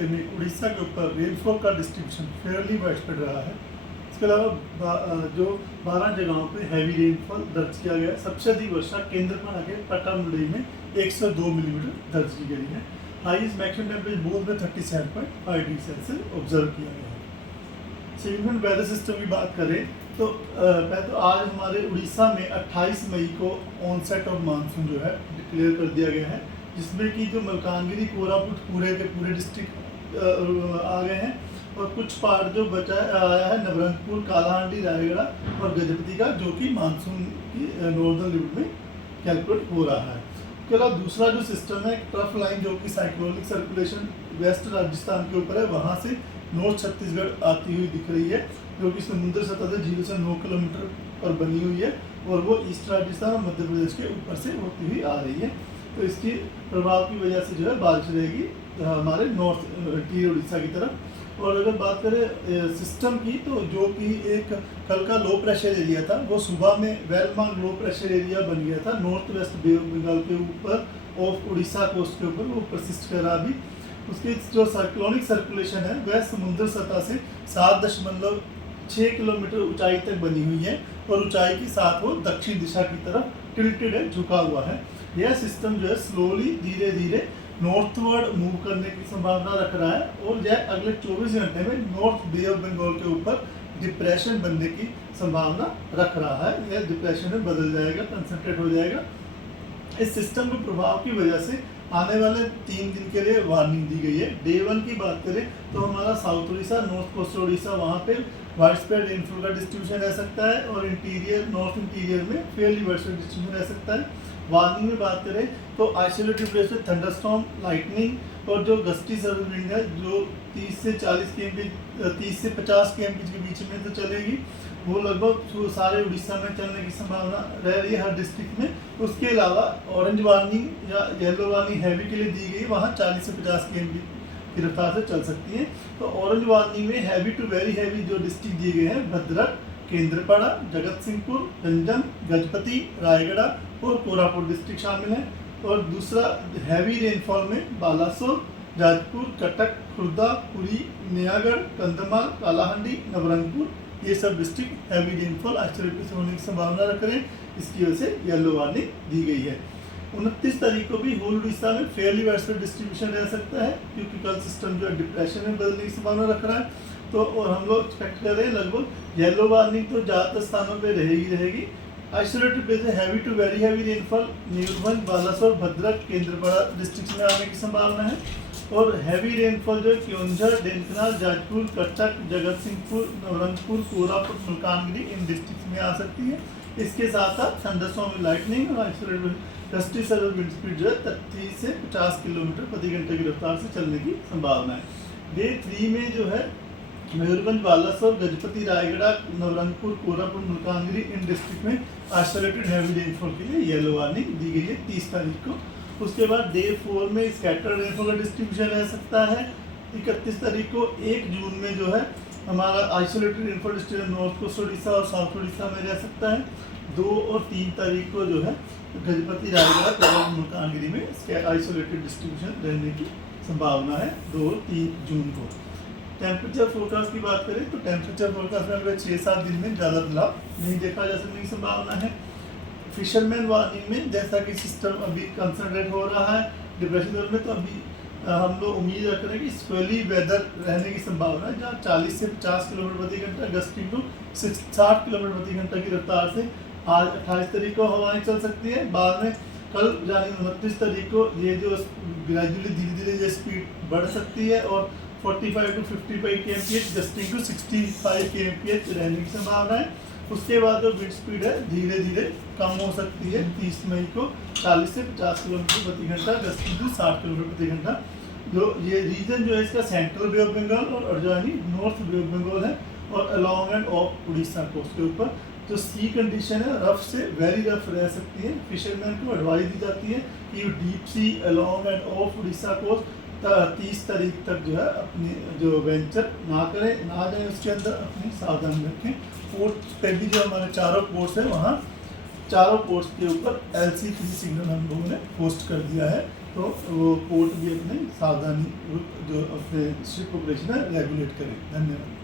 घंटे में उड़ीसा के ऊपर रेनफॉल का डिस्ट्रीब्यूशन फेयरली वाइडस्प्रेड रहा है। इसके अलावा जो 12 जगहों पे हैवी रेनफॉल दर्ज किया गया है। सबसे अधिक वर्षा केंद्रपाड़ा के पट्टामुंडई में 102 मिलीमीटर दर्ज की गई है। हाईएस्ट मैक्सिमम टेम्परेचर बोध में 37.5 डिग्री सेल्सियस ऑब्जर्व किया गया है। सिग्निफिकेंट वेदर सिस्टम की बात करें तो पहले तो आज हमारे उड़ीसा में 28 मई को ऑनसेट ऑफ मानसून जो है डिक्लेयर कर दिया गया है, जिसमें कि जो मलकानगिरी कोरापुट पूरे के पूरे डिस्ट्रिक्ट आ गए हैं और कुछ पार्ट जो बचा आया है नवरंगपुर, कालाहांडी, रायगढ़ और गजपति का, जो कि मानसून की नॉर्दर्न लिमिट में कैलकुलेट हो रहा है। इसके अलावा दूसरा जो सिस्टम है ट्रफ लाइन, जो कि साइक्लोनिक सर्कुलेशन वेस्ट राजस्थान के ऊपर है, वहाँ से नॉर्थ छत्तीसगढ़ आती हुई दिख रही है, जो कि समुद्र सतह से 0 से 9 किलोमीटर पर बनी हुई है और वो ईस्ट राजस्थान और मध्य प्रदेश के ऊपर से होती हुई आ रही है। तो इसकी प्रभाव की वजह से जो है बारिश रहेगी हमारे नॉर्थ इंटीरियर उड़ीसा की तरफ। और अगर बात करें सिस्टम की, तो जो कि एक कल का लो प्रेशर एरिया था, वो सुबह में well marked low pressure area बन गया था north west bay of Bengal के ऊपर ऑफ उड़ीसा कोस्ट के ऊपर, वो परसिस्ट कर रहा अभी। उसकी जो साइक्लोनिक सर्कुलेशन है वह समुद्र सतह से 7.6 किलोमीटर ऊंचाई तक बनी हुई है और ऊंचाई के साथ वो दक्षिण दिशा की तरफ टिल्टेड है, झुका हुआ है। यह सिस्टम जो है स्लोली धीरे धीरे नॉर्थवर्ड मूव करने की संभावना रख रहा है और यह अगले 24 घंटे में नॉर्थ बे ऑफ बंगाल के ऊपर डिप्रेशन बनने की संभावना रख रहा है। यह डिप्रेशन में बदल जाएगा, कंसंट्रेट हो जाएगा। इस सिस्टम के प्रभाव की वजह से आने वाले 3 दिन के लिए वार्निंग दी गई है। डे 1 की बात करें तो हमारा south Orissa, north coastal Orissa, वहाँ पे वाइडस्प्रेड रेनफॉल का डिस्ट्रीब्यूशन रह सकता है और इंटीरियर नॉर्थ इंटीरियर में फेयरली वाइडस्प्रेड डिस्ट्रीब्यूशन रह सकता है। वार्निंग में बात करें तो आइसोलेटेड प्लेस में थंडरस्टॉर्म, लाइटनिंग और जो गस्टी सर्विस विंड है जो 30 से 40 kmph 30 से 50 kmph के बीच में तो चलेगी, वो लगभग सारे उड़ीसा में चलने की संभावना रह रही है हर डिस्ट्रिक्ट में। उसके अलावा ऑरेंज वार्निंग या येलो वार्निंग हैवी के लिए दी गई, वहाँ 40 से 50 kmph की रफ्तार से चल सकती है। तो ऑरेंज वार्निंग में हैवी टू वेरी हैवी जो डिस्ट्रिक्ट दिए गए हैं भद्रक, केंद्रपाड़ा, जगत सिंहपुर, गंजम, गजपति, रायगढ़ और कोरापुट डिस्ट्रिक्ट शामिल हैं। और दूसरा हैवी रेनफॉल में बालासोर, जाजपुर, कटक, खुर्दा, पुरी, नयागढ़, कंधमाल, कालाहांडी, नवरंगपुर, ये सब डिस्ट्रिक्ट हैवी रेनफॉल आइसोलेटेड से होने की संभावना रख रहे हैं। इसकी वजह से येलो वार्निंग दी गई है। 29 तारीख को भी होल उड़ीसा में फेयरली वाइडस्प्रेड डिस्ट्रीब्यूशन रह सकता है, क्योंकि कल सिस्टम जो है डिप्रेशन में बदलने की संभावना रख रहा है। तो और हम लोग एक्सपेक्ट कर रहे हैं लगभग येलो वार्निंग तो ज़्यादातर स्थानों पे रहेगी। आइसोलेटेड प्लेस में heavy to very heavy rainfall Mayurbhanj, Balasore, Bhadrak, Kendrapara district में आने की संभावना है। और हैवी रेनफॉल जो है क्योंझर, ढेंकनाल, जाजपुर, कटक, जगत सिंहपुर, नवरंगपुर, कोरापुट, मलकानगिरी इन डिस्ट्रिक्ट में आ सकती है। इसके साथ साथ थंडरस्टॉर्म, लाइटनिंग और isolated gusty service wind speed जो है 30 से 50 किलोमीटर प्रति घंटे की रफ्तार से चलने की संभावना है। डे 3 में जो है मयूरभंज, बालासोर, गजपति, रायगढ़, नवरंगपुर, कोरापुट, मलकानगिरी इन डिस्ट्रिक्ट में आइसोलेटेड हैवी रेनफॉल के लिए येलो वार्निंग दी गई है 30 तारीख को। उसके बाद डे 4 में स्कैटर्ड रेनफॉल का डिस्ट्रीब्यूशन रह सकता है। 31 तारीख को 1 जून में जो है हमारा isolated rainfall distribution north coast Odisha और साउथ उड़ीसा में रह सकता है। 2 और 3 तारीख को जो है गजपति, रायगढ़, कोरापुट, मलकानगिरी में आइसोलेटेड डिस्ट्रीब्यूशन रहने की संभावना है 2 और 3 जून को। टेम्परेचर फोरकास्ट की बात करें तो टेम्परेचर फोरकास्ट में अगले 6-7 दिन में ज़्यादा बदलाव नहीं देखा जा सकने की संभावना है। फिशरमैन वार्निंग में जैसा कि सिस्टम अभी कंसंट्रेट हो रहा है डिप्रेशन जोन में, तो अभी हम लोग उम्मीद रख रहे हैं कि स्वेली वेदर रहने की संभावना है, जहाँ 40 से 50 किलोमीटर प्रति घंटा गस्टिंग टू 60 किलोमीटर प्रति घंटा की रफ्तार से आज 28 तारीख को हवाएं चल सकती है। बाद में कल यानी 29 तारीख को ये जो ग्रेजुअली धीरे धीरे ये स्पीड बढ़ सकती है और 45 to 55 kmph gusting to 65 kmph रहने की संभावना है। उसके बाद जो विंड स्पीड है धीरे धीरे कम हो सकती है। 30 मई को 40 से 50 किलोमीटर प्रति घंटा गस्टिंग टू 60 किलोमीटर प्रति घंटा। जो ये रीजन जो है इसका सेंट्रल बे ऑफ बंगाल और adjoining north bay of Bengal है और along and off Odisha coast के ऊपर जो सी कंडीशन है रफ से वेरी रफ रह सकती है। फिशरमैन को एडवाइस दी जाती है कि deep sea along and off Odisha coast 30 तारीख तक जो है अपनी जो वेंचर ना करें, ना जाए उसके अंदर, अपनी सावधानी रखें। पोर्ट पे भी जो हमारे चारों पोर्ट्स हैं वहाँ चारों पोर्ट्स के ऊपर LC3 सिग्नल हम लोगों ने पोस्ट कर दिया है तो वो पोर्ट भी अपने सावधानी जो अपने शिप ऑपरेशन है रेगुलेट करें। धन्यवाद।